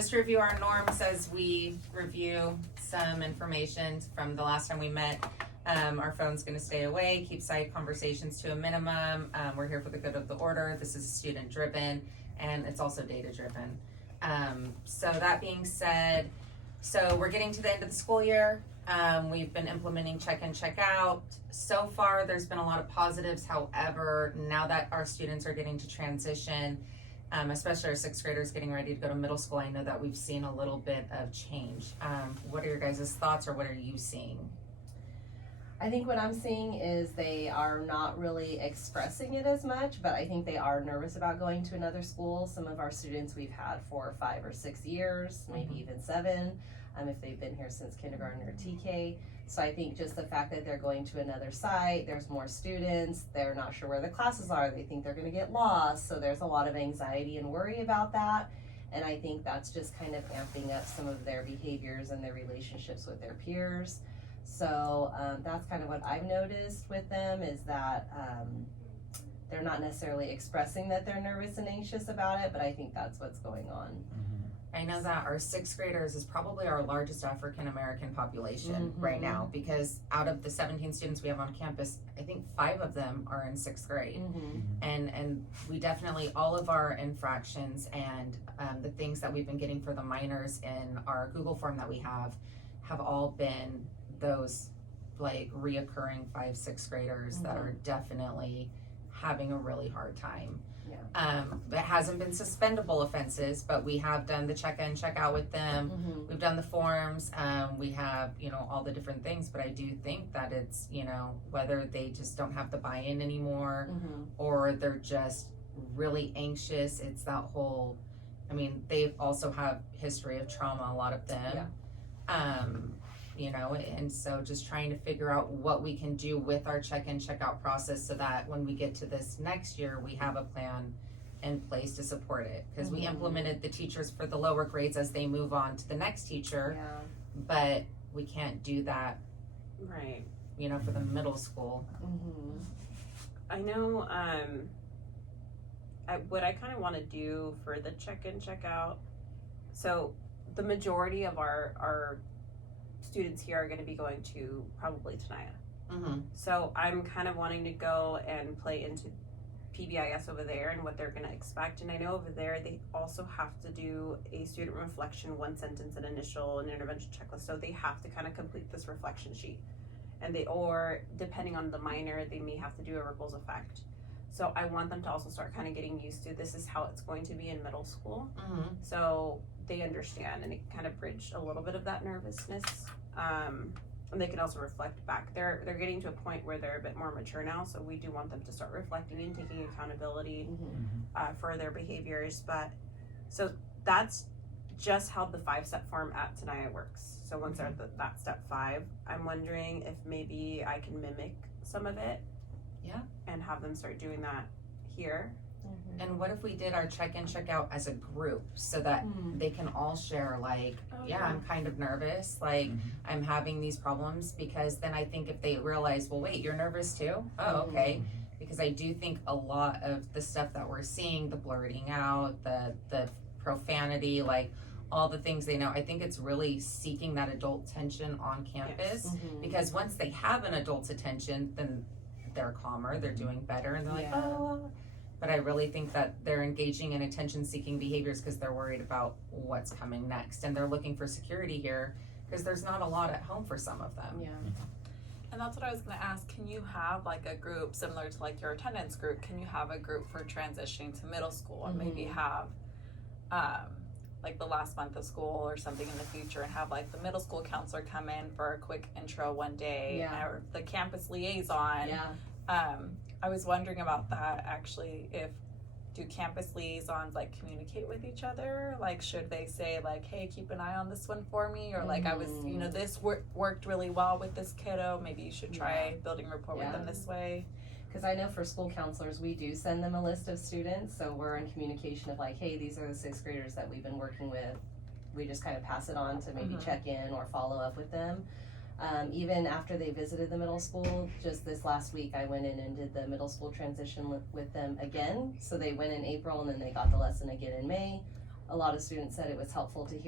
Just review our norms as we review some information from the last time we met. Our phone's going to stay away, keep side conversations to a minimum. We're here for the good of the order. This is student driven and it's also data driven. So that being said, so we're getting to the end of the school year. We've been implementing check in, check out. So far, there's been a lot of positives. However, now that our students are getting to transition, especially our sixth graders getting ready to go to middle school, I know that we've seen a little bit of change. What are your guys' thoughts, or what are you seeing? I think what I'm seeing is they are not really expressing it as much, but I think they are nervous about going to another school. Some of our students we've had for 5 or 6 years, maybe even 7, if they've been here since kindergarten or TK. So I think just the fact that they're going to another site, there's more students, they're not sure where the classes are, they think they're gonna get lost, so there's a lot of anxiety and worry about that. And I think that's just kind of amping up some of their behaviors and their relationships with their peers. So that's kind of what I've noticed with them, is that they're not necessarily expressing that they're nervous and anxious about it, but I think that's what's going on. I know that our sixth graders is probably our largest African American population right now, because out of the 17 students we have on campus, I think 5 of them are in 6th grade. And we definitely, all of our infractions and the things that we've been getting for the minors in our Google form that we have all been those like reoccurring 5, 6th graders that are definitely having a really hard time. It hasn't been suspendable offenses, but we have done the check in, check out with them. We've done the forms. We have, all the different things, but I do think that it's, whether they just don't have the buy-in anymore or they're just really anxious. It's that whole, they also have history of trauma, a lot of them. And so just trying to figure out what we can do with our check-in, check-out process so that when we get to this next year, we have a plan in place to support it. Because we implemented the teachers for the lower grades as they move on to the next teacher, but we can't do that, right? For the middle school. I know what I kind of want to do for the check-in, check-out, so the majority of our students here are going to be going to probably Tenaya. So I'm kind of wanting to go and play into PBIS over there and what they're going to expect. And I know over there they also have to do a student reflection, 1 sentence, an initial, and intervention checklist. So they have to kind of complete this reflection sheet. And or depending on the minor, they may have to do a ripples effect. So I want them to also start kind of getting used to this is how it's going to be in middle school. So they understand, and it kind of bridged a little bit of that nervousness. And they can also reflect back. They're getting to a point where they're a bit more mature now, so we do want them to start reflecting and taking accountability for their behaviors. But so that's just how the 5-step form at Tenaya works. So once they're at that step 5, I'm wondering if maybe I can mimic some of it, and have them start doing that here. And what if we did our check-in, check-out as a group so that they can all share, like, I'm kind of nervous, like, I'm having these problems, because then I think if they realize, well, wait, you're nervous too? Oh, okay. Because I do think a lot of the stuff that we're seeing, the blurting out, the profanity, like, all the things they know, I think it's really seeking that adult attention on campus, because once they have an adult's attention, then they're calmer, they're doing better, and they're like, oh. But I really think that they're engaging in attention-seeking behaviors because they're worried about what's coming next, and they're looking for security here because there's not a lot at home for some of them. And that's what I was going to ask. Can you have like a group similar to like your attendance group? Can you have a group for transitioning to middle school, and maybe have like the last month of school or something in the future, and have like the middle school counselor come in for a quick intro one day, or the campus liaison? I was wondering about that actually. Do campus liaisons like communicate with each other? Like, should they say like, hey, keep an eye on this one for me? Or like, I was, this worked really well with this kiddo. Maybe you should try building rapport with them this way. Because I know for school counselors, we do send them a list of students. So we're in communication of like, hey, these are the 6th graders that we've been working with. We just kind of pass it on to maybe check in or follow up with them. Even after they visited the middle school, just this last week, I went in and did the middle school transition with them again. So they went in April, and then they got the lesson again in May. a lot of students said it was helpful to hear